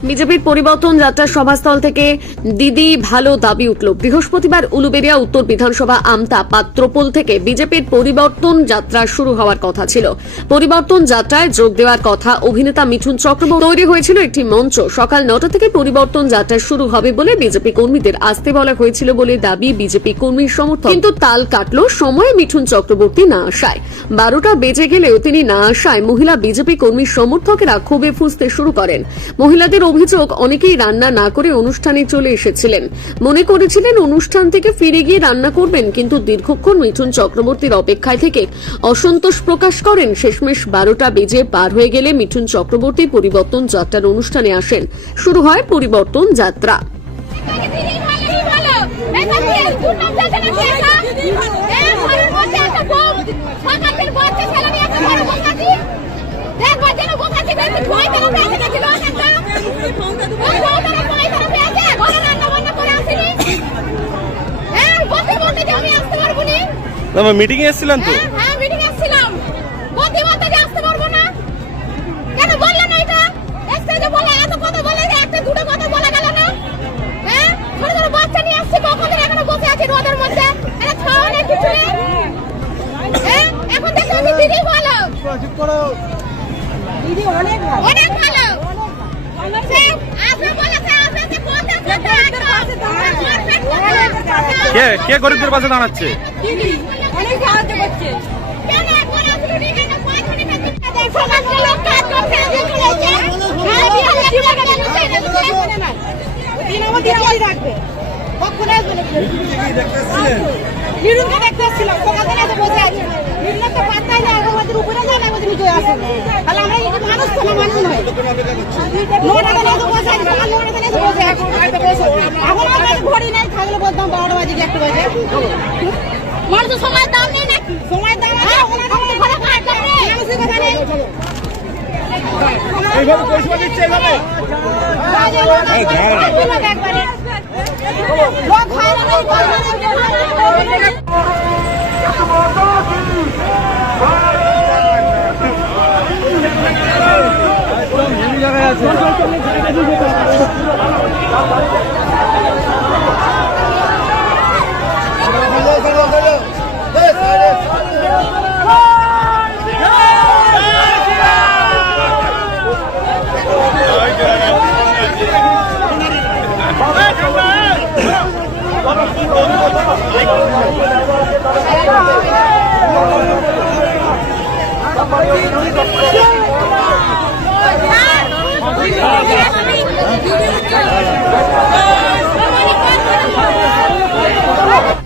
বিজেপির পরিবর্তন যাত্রা সভাস্থল থেকে দিদি ভালো দাবি উঠল। বৃহস্পতিবার উলুবেড়িয়া উত্তর বিধানসভা আমতা পাত্রপোল থেকে বিজেপির পরিবর্তন যাত্রা শুরু হওয়ার কথা ছিল। পরিবর্তন যাত্রায় যোগ দেওয়ার কথা অভিনেতা মিঠুন চক্রবর্তী। তৈরি হয়েছিল একটি মঞ্চ। সকাল 9টা থেকে পরিবর্তন যাত্রা শুরু হবে বলে বিজেপি কর্মীদের আসতে বলা হয়েছিল বলে দাবি বিজেপি কর্মীর সমর্থক। কিন্তু তাল কাটল সময়ে মিঠুন চক্রবর্তী না আসায়। 12টা বেজে গেলেও তিনি না আসায় মহিলা বিজেপি কর্মীর সমর্থকেরা ক্ষোভে ফুঁসতে শুরু করেন। মহিলাদের অভিযোগ, অনেকেই রান্না না করে অনুষ্ঠানে চলে এসেছিলেন, মনে করেছিলেন অনুষ্ঠান থেকে ফিরে গিয়ে রান্না করবেন, কিন্তু দীর্ঘক্ষণ মিঠুন চক্রবর্তীর অপেক্ষায় থেকে অসন্তোষ প্রকাশ করেন। শেষমেশ 12টা বেজে পার হয়ে গেলে মিঠুন চক্রবর্তী পরিবর্তন যাত্রার অনুষ্ঠানে আসেন। শুরু হয় পরিবর্তন যাত্রা। মিটিং এ এসেছিলেন তো? হ্যাঁ, মিটিং এ এসেছিলাম। প্রতিবাদ যে আসতে পারবো না, কেন বললে না? এটা স্টেজে বলে এত কথা বলে যে একটা দুটো কথা বলা গেল না। হ্যাঁ, ছোট ছোট বাচ্চা নিয়ে আসছে, কখন এখানে বসে আছে রোদের মধ্যে, এটা খাওয়া নেই কিছু নেই। হ্যাঁ, এখন দেখো দিদি ভালো, দিদি অনেক ভালো, অনেক ভালো। কে গরিবদের পাশে দাঁড়াচ্ছে? মানুষ সময় দাম নেই নাকি? সময় দাম এইভাবে পয়সা দিচ্ছে, এইভাবে Yeah.